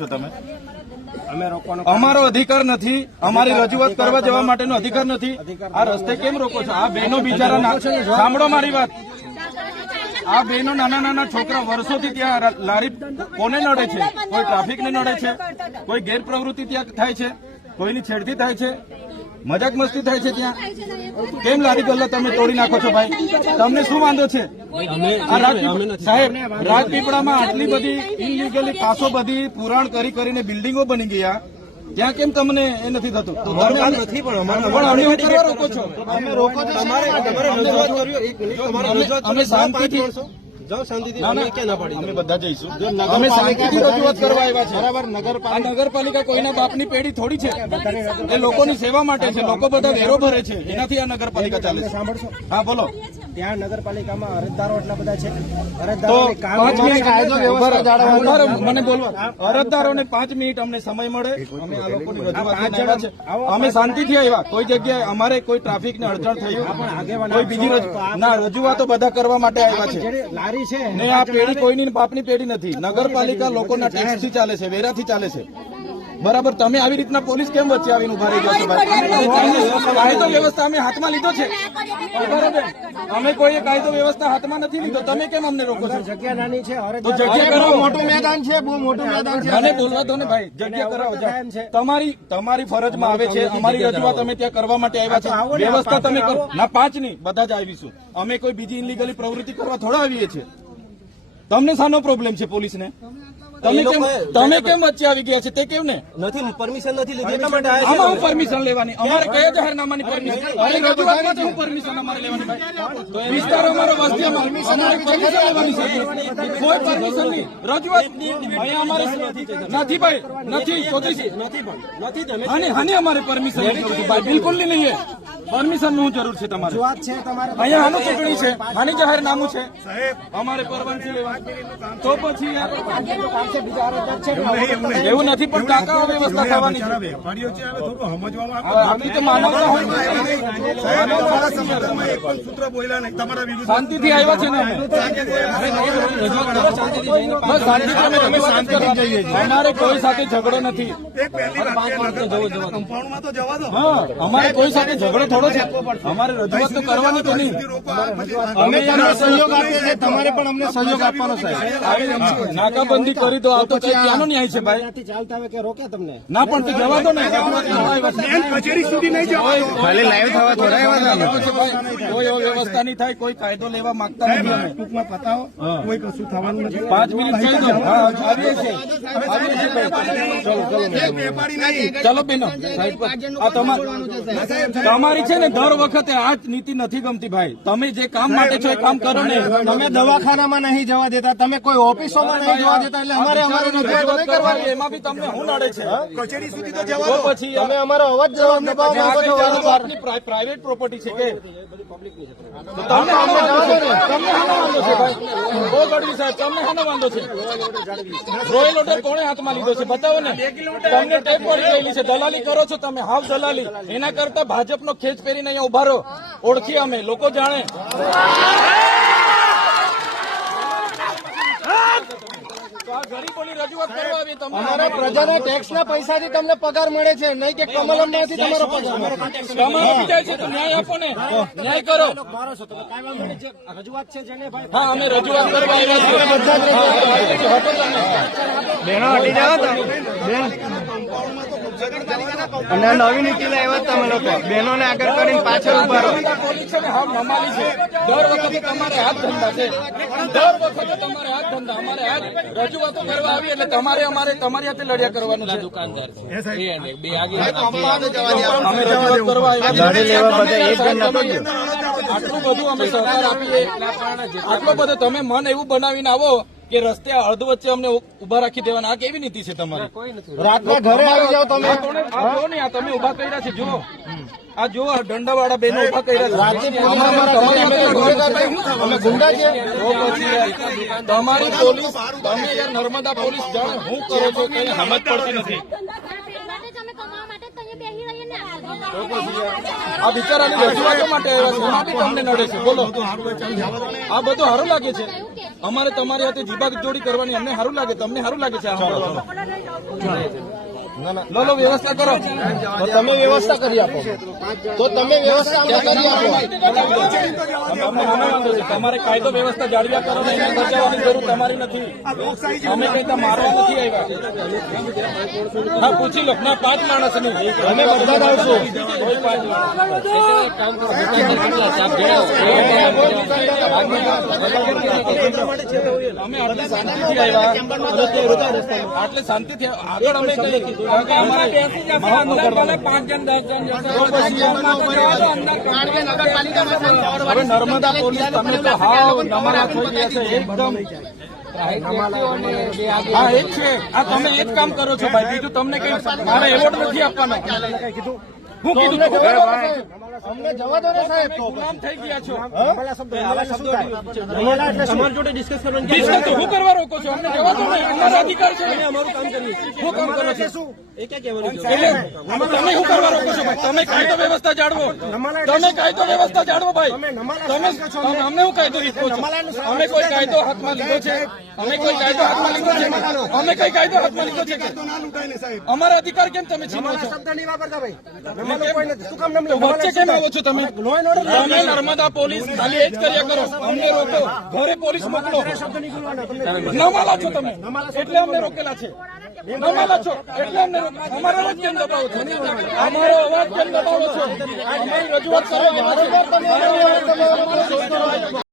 છો તમે? અમારો અધિકાર નથી, અમારી રજૂઆત કરવા જવા માટેનો અધિકાર નથી. આ રસ્તે કેમ રોકો છો? આ બહેનો બિચારા, સાંભળો મારી વાત. આ બહેનો નાના નાના છોકરા વર્ષોથી ત્યાં લારી કોને નડે છે? કોઈ ટ્રાફિકને નડે છે, કોઈ ગેરપ્રવૃત્તિ ત્યાં થાય છે, કોઈની છેડતી થાય છે, મજાક મસ્તી થાય છે. ત્યાં કેમ લારી ગલ્લા તમે તોડી નાખો છો ભાઈ? તમને શું વાંધો છે? સાહેબ, રાજપીપળામાં આટલી બધી ઇનલીગલી પાસો બધી પુરાણ કરીને બિલ્ડિંગો બની ગયા, ત્યાં કેમ તમને એ નથી થતું? નથી, પણ અમે કરવા રોકો છો? અમે રોકો છો, અમે શાંતિથી અમે બધા જઈશું. અમે શાંતિથી રજૂઆત કરવા આવ્યા છે. બરાબર. નગરપાલિકા કોઈના બાપની પેઢી થોડી છે, એ લોકોની સેવા માટે છે. લોકો બધા વેરો ભરે છે, એનાથી આ નગરપાલિકા ચાલે છે. સાંભળશો? હા, બોલો. ત્યાં નગરપાલિકામાં અરજદારો એટલા બધા છે. મને બોલવા અરજદારોને 5 મિનિટ અમને સમય મળે. અમે આ લોકોની રજૂઆત છે. અમે શાંતિથી આવ્યા. કોઈ જગ્યાએ અમારે કોઈ ટ્રાફિકને અડચણ થઈ, કોઈ બીજી ના રજૂઆતો બધા કરવા માટે આવ્યા છે. ને આ પેઢી કોઈની બાપની પેઢી નથી. નગરપાલિકા લોકોના ટેક્સથી ચાલે છે, વેરાથી ચાલે છે. બરાબર. તમે આવી રીતના પોલીસ કેમ વચ્ચે આવીને ઉભા રહી જશો? કાયદો વ્યવસ્થા અમે હાથમાં લીધો છે. બરાબર. અમે કોઈ કાયદો વ્યવસ્થા હાથમાં નથી લીધો. તમે કેમ અમને રોકો છો? જગ્યા નાની છે, તો જગ્યા કરાવો. મોટું મેદાન છે, બહુ મોટું મેદાન છે. મને બોલવા દો ને ભાઈ. જગ્યા કરાવો. તમારી ફરજમાં આવે છે. અમારી રજૂઆત અમે ત્યાં કરવા માટે આવ્યા છે. વ્યવસ્થા તમે કરો. ના, 5 નહીં, બધા જ આવીશું. અમે કોઈ બીજી ઇનલીગલી પ્રવૃત્તિ કરવા થોડા આવીએ છીએ. તમને શાનો પ્રોબ્લેમ છે પોલીસને? તમે કેમ વચ્ચે આવી ગયા છે? તે કેમ ને નથી પરમિશન નથી લીધી. આમાં હું પરમિશન લેવાની? અમારે કયા જાહેરનામાની પરમિશન? રજૂઆતમાં હું પરમિશન અમારે લેવાની ભાઈ? વિસ્તાર અમારો વસ્તી પરમિશન લેવાની છે. કોઈ પરમિશન નહીં. રજૂઆત અહીંયા અમારે નથી ભાઈ, નથી હાની અમારે પરમિશન ભાઈ બિલકુલ નહીં. પરમિશન નું જરૂર છે તમારે. અહીંયા આનું ચૂંટણી છે, આની જાહેરનામું છે, અમારે પરવાનગી લેવાની. તો પછી એવું નથી, પણ કાકા વ્યવસ્થા થવાની છે. શાંતિથી આવ્યા છે ને અમારે કોઈ સાથે ઝઘડો નથી. હા, અમારે કોઈ સાથે ઝઘડો થોડો છે. અમારે રજૂઆત તો કરવાની તો નહીં. અમે સહયોગ આપીએ છીએ, તમારે પણ અમને સહયોગ આપવાનો છે. નાકાબંધી કરી દો. આ તો ત્યાંનો ન્યાય છે ભાઈ. ચાલતા આવે કે રોકે તમને? ના, પણ તે જવા દો ને. કચેરી સુધી નહીં જવા દો. ખાલી લાઈવ થવા થોડા કોઈ વ્યવસ્થા નહીં થાય. કોઈ કાયદો લેવા માંગતા નથી. અમે ટૂંકમાં પતાવો, કોઈ કશું થવાનું નથી. 5 મિનિટ કહી દો. આવીએ છીએ. ચલો બેનો, આ તમારી છે ને દર વખતે આ જ નીતિ નથી ગમતી ભાઈ. તમે જે કામ માટે છો એ કામ કરો ને. તમે દવાખાનામાં નહીં જવા દેતા, તમે કોઈ ઓફિસોમાં નહીં જવા દેતા, એટલે અમારે રજૂઆત કરવાની. એમાં બી તમને શું નડે છે? કચેરી સુધી તો જવા દો. પછી અમે અમારો અવાજ જવાબ પ્રાઇવેટ પ્રોપર્ટી છે કે તમને હાનો વાંધો છે? તમને હાનો વાંધો છે ભાઈ? બહુ ગઢવી સાહેબ, તમને હાનો વાંધો છે? રોયલ ઓર્ડર કોણે હાથમાં લીધો છે? બતાવો ને. તમને ટેપ પડી ગયેલી છે. દલાલી કરો છો તમે, હાવ દલાલી. એના કરતા ભાજપનો ખેંચ પહેરીને અહીંયા ઉભા રહો. ઓળખી અમે, લોકો જાણે. ગરીબોની રજૂઆત કરવા આવી. અમારા પ્રજાના ટેક્સના પૈસાથી તમને પગાર મળે છે, નહીં કે કમલમમાંથી તમારો પગાર. તમારો જાય છે તો ન્યાય આપો ને. ન્યાય કરો. રજૂઆત છે જેને ભાઈ. હા, અમે રજૂઆત કરવા આવ્યા છીએ. બેનો હટી જાઓ તો અને નવી નીતિ લાવ્યા તમે લોકો. બહેનોને આગળ કરીને પાછળ ઉભા રહો. પોલીસ છે ને હા મમાલી છે. દર વખતે તમારે હાથ ધંધા છે. દર વખતે તમારે હાથ ધંધા. અમારે હાથ રજૂઆતો કરવા આવી એટલે તમારે અમારે તમારી હાથે લડ્યા કરવાનું છે. દુકાનદાર અમે રજૂઆત કરવા આવ્યા. આટલું બધું અમે સહકાર આપીએ. આટલો બધો તમે મન એવું બનાવીને આવો કે રસ્તે અડધ વચ્ચે અમને ઉભા રાખી દેવાના. આ કેવી નીતિ છે તમારી? રાતના ઘરે આવી જાઓ તમે. જો ને આ તમે ઉભા કર્યા છે. જુઓ આ જુઓ દંડાવાળા બેનો ઉભા કર્યા છે. તમારી પોલીસ, તમે યાર નર્મદા પોલીસ જાણે શું કરો છો કઈ સમજ પડતી નથી. આ બિચારાની રજૂઆતો માટે આવ્યા છે. એમાં બી તમને નડે છે. બોલો, આ બધું સારું લાગે છે? અમારે તમારી હાથે જીબાજોડી કરવાની અમને સારું લાગે, તમને સારું લાગે છે આ સાંભળો? લો વ્યવસ્થા કરો. તો તમે વ્યવસ્થા કરી આપો, તો તમે વ્યવસ્થા અમને કરી આપો. અમને નાનો વાંધો છે. તમારે કાયદો વ્યવસ્થા જાળવ્યા કરો ને એને બચાવવાની જરૂર તમારી નથી. અમે કઈ તો મારવા નથી આવ્યા. હા પૂછી લો. ના 5 માણસની અમે બધા જ આવશું. કોઈ 5 અમે આટલી શાંતિથી આવ્યા. આટલે શાંતિથી આગળ અમે કઈ કીધું કે અમારે અંદર ભલે 5 જણ 10 જણ જશે. હવે નર્મદા પોલીસ તમને તો હાવ નમાલા થઈ ગયા છે એકદમ. હા એક છે. આ તમે એક કામ કરો છો ભાઈ, બીજું તમને કઈ મારે એવોર્ડ નથી આપવાનો. હું કીધું અમને જવા દો ને સાહેબ. ગુલામ થઈ ગયા છો. તમારી જોડે ડિસ્કસ કરવાની ડિસ્કસ તો હું કરવા રોકો છો? અમને જવા દો ને, અમારો અધિકાર છે. અમારું કામ કરીએ. હું કામ કરો છો? તમે શું કરવા રોકો છો ભાઈ? તમે કાયદો વ્યવસ્થા જાળવો. તમે કાયદો વ્યવસ્થા જાળવો ભાઈ. તમે અમને શું કાયદો લીધો છો? અમે કોઈ કાયદો હાથમાં લીધો છે? અમે કોઈ કાયદો હાથમાં લીધો છે? અમે કઈ કાયદો હાથમાં લીધો છે? અમારા અધિકાર કેમ તમે છીનો છો? વચ્ચે કેમ આવો છો તમે? તમે નર્મદા પોલીસ ખાલી એ જ કર્યા કરો. અમને રોકો, ઘરે પોલીસ મોકલો. નમાલા છો તમે એટલે અમને રોકેલા છે. નમાલા છો એટલે અમને અમારો અવાજ કેમ દબાવો છો? અમારો અવાજ કેમ દબાવો છો? અમારી રજૂઆત કરો.